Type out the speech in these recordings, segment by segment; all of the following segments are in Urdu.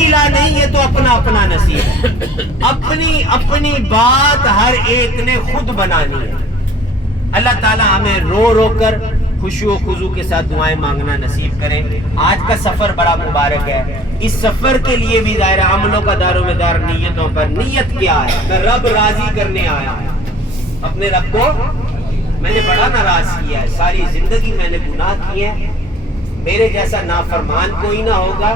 گلا نہیں، یہ تو اپنا اپنا نصیب ہے، اپنی اپنی بات ہر ایک نے خود بنانی ہے۔ اللہ تعالی ہمیں رو رو کر خشوع و خضوع کے ساتھ دعائیں مانگنا نصیب کریں۔ آج کا سفر بڑا مبارک ہے، اس سفر کے لیے بھی دائرہ عملوں کا دار و مدار نیتوں پر۔ نیت کیا ہے؟ میں رب راضی کرنے آیا ہوں۔ اپنے رب کو میں نے بڑا ناراض کیا ہے، ساری زندگی میں نے گناہ کیے ہیں، میرے جیسا نافرمان کوئی نہ ہوگا۔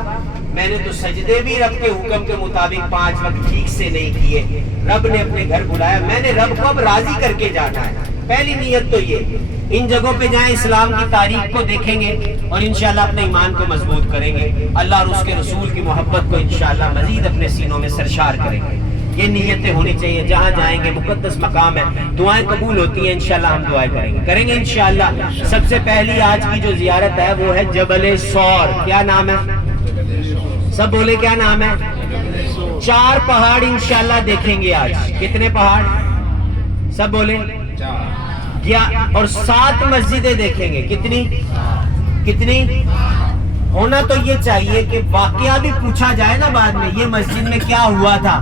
میں نے تو سجدے بھی رب کے حکم کے مطابق 5 وقت ٹھیک سے نہیں کیے۔ رب نے اپنے گھر بلایا، میں نے رب کو اب راضی کر کے جانا ہے۔ پہلی نیت تو یہ، ان جگہوں پہ جائیں، اسلام کی تاریخ کو دیکھیں گے اور انشاءاللہ اپنے ایمان کو مضبوط کریں گے، اللہ اور اس کے رسول کی محبت کو انشاءاللہ مزید اپنے سینوں میں سرشار کریں گے۔ یہ نیتیں ہونی چاہیے، جہاں جائیں گے مقدس مقام ہے، دعائیں قبول ہوتی ہیں، انشاءاللہ ہم دعائیں کریں گے انشاءاللہ۔ سب سے پہلی آج کی جو زیارت ہے وہ ہے جبل سور۔ کیا نام ہے؟ سب بولے کیا نام ہے؟ 4 پہاڑ انشاءاللہ دیکھیں گے آج۔ کتنے پہاڑ؟ سب بولے 4 اور 7 مسجدیں دیکھیں گے۔ کتنی ہونا تو یہ چاہیے کہ واقعہ بھی پوچھا جائے نا بعد میں، یہ مسجد میں کیا ہوا تھا،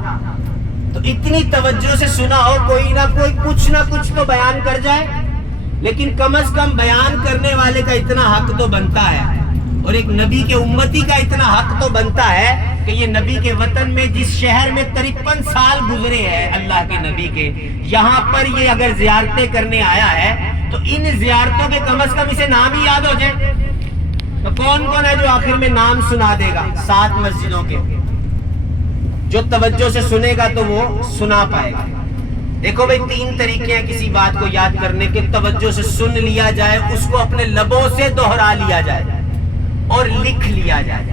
تو اتنی توجہ سے سنا ہو، کوئی نہ کوئی کچھ نہ کچھ تو بیان کر جائے، لیکن کم از کم بیان کرنے والے کا اتنا حق تو بنتا ہے، اور ایک نبی کے امتی کا اتنا حق تو بنتا ہے کہ یہ نبی کے وطن میں، جس شہر میں 53 سال گزرے ہیں اللہ کے نبی کے، یہاں پر یہ اگر زیارتیں کرنے آیا ہے تو ان زیارتوں کے کم از کم اسے نام ہی یاد ہو جائے۔ تو کون کون ہے جو آخر میں نام سنا دے گا 7 مسجدوں کے؟ جو توجہ سے سنے گا تو وہ سنا پائے گا۔ دیکھو بھئی 3 طریقے ہیں کسی بات کو یاد کرنے کے، توجہ سے سن لیا جائے، اس کو اپنے لبوں سے دہرا لیا جائے اور لکھ لیا جائے۔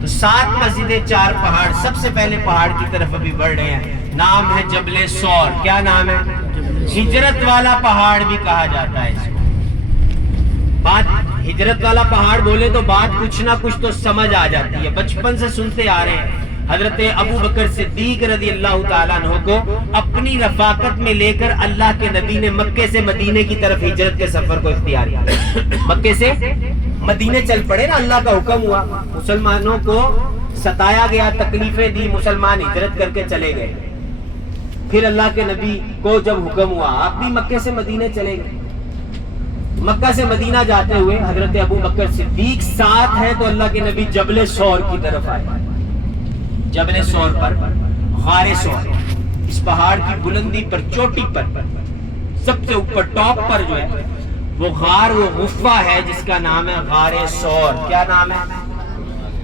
تو 7 مسجدیں، 4 پہاڑ۔ سب سے پہلے پہاڑ کی طرف ابھی بڑھ رہے ہیں، نام ہے جبل سور۔ کیا نام ہے؟ ہجرت والا پہاڑ بھی کہا جاتا ہے اس کو۔ بات ہجرت والا پہاڑ بولے تو بات کچھ نہ کچھ تو سمجھ آ جاتی ہے، بچپن سے سنتے آ رہے ہیں۔ حضرت ابو بکر صدیق رضی اللہ تعالیٰ عنہ کو اپنی رفاقت میں لے کر اللہ کے نبی نے مکے سے مدینے کی طرف ہجرت کے سفر کو اختیار کیا۔ مکے سے مدینے چل پڑے نا، اللہ کا حکم ہوا، مسلمانوں کو ستایا گیا، تکلیفیں دی، مسلمان ہجرت کر کے چلے گئے۔ پھر اللہ کے نبی کو جب حکم ہوا، آپ بھی مکے سے مدینے چلے گئے۔ مکہ سے مدینہ جاتے ہوئے حضرت ابو بکر صدیق ساتھ ہیں تو اللہ کے نبی جبل سور کی طرف آئے۔ جبل سور پر، غار سور، اس پہاڑ کی بلندی پر، چوٹی پر، سب سے اوپر ٹاپ پر جو ہے وہ غار، وہ غفہ ہے جس کا نام ہے غار سور۔ کیا نام ہے؟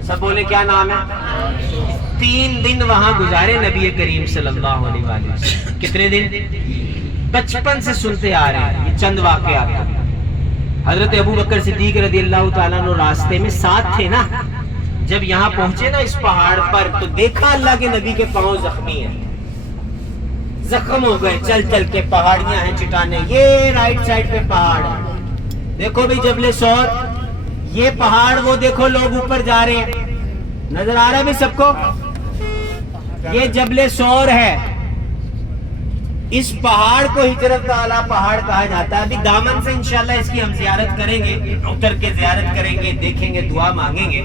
سب بولے کیا نام ہے؟ 3 دن وہاں گزارے نبی کریم صلی اللہ علیہ وسلم۔ کتنے دن؟ 55 سے سنتے آ رہے ہیں، یہ چند واقعات۔ حضرت ابو بکر صدیق رضی اللہ تعالیٰ عنہ راستے میں ساتھ تھے نا، جب یہاں پہنچے نا اس پہاڑ پر تو دیکھا اللہ کے نبی کے پاؤں زخمی ہیں، زخم ہو گئے، چل چل کے، پہاڑیاں ہیں، چٹانیں، یہ رائٹ سائڈ پہ پہاڑ ہے۔ دیکھو بھئی جبل سور، یہ پہاڑ، وہ دیکھو لوگ اوپر جا رہے ہیں، نظر آ رہا ہے بھی سب کو؟ یہ جبل سور ہے۔ اس پہاڑ کو ہجرت والا پہاڑ کہا جاتا ہے۔ ابھی دامن سے انشاءاللہ اس کی ہم زیارت کریں گے، اتر کے زیارت کریں گے، دیکھیں گے، دعا مانگیں گے۔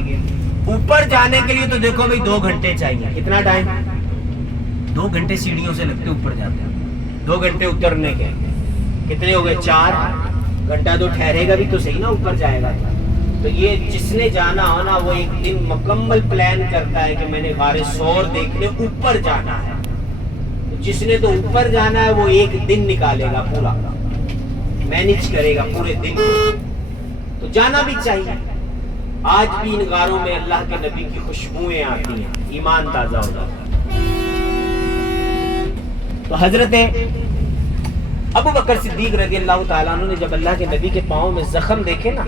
اوپر جانے کے لیے تو دیکھو بھئی 2 گھنٹے چاہیے۔ کتنا ٹائم؟ 2 گھنٹے سیڑھیوں سے لگتے اوپر جاتے ہیں، 2 گھنٹے اترنے کے، کتنے ہو گئے؟ 4 گھنٹہ تو ٹھہرے گا بھی تو صحیح نا، اوپر جائے گا تو۔ یہ جس نے جانا ہو نا وہ ایک دن مکمل پلان کرتا ہے کہ میں نے غار سور دیکھنے اوپر جانا ہے۔ جس نے تو اوپر جانا ہے وہ ایک دن نکالے گا، پورا مینیج کرے گا پورے دن، تو جانا بھی چاہیے۔ آج بھی ان غاروں میں اللہ کے نبی کی خوشبوئیں آتی ہیں، ایمان تازہ ہو جاتا ہے۔ تو حضرت ابو بکر صدیق رضی اللہ تعالیٰ عنہ نے جب اللہ کے نبی کے پاؤں میں زخم دیکھے نا،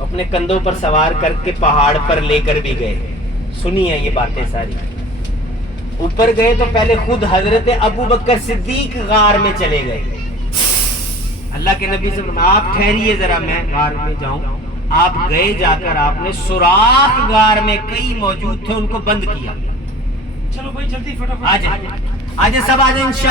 اپنے کندھوں پر سوار کر کے پہاڑ پر لے کر بھی گئے۔ سنی ہے یہ باتیں ساری۔ اوپر گئے تو پہلے خود حضرت ابو بکر صدیق غار میں چلے گئے۔ اللہ کے نبی سے آپ ٹھہریے ذرا، میں غار میں جاؤں۔ آپ گئے، جا کر آپ نے سوراخ غار میں کئی موجود تھے ان کو بند کیا۔ چلو بھائی جلدی فٹافٹ آ جائیں، سب آ جائیں انشاءاللہ۔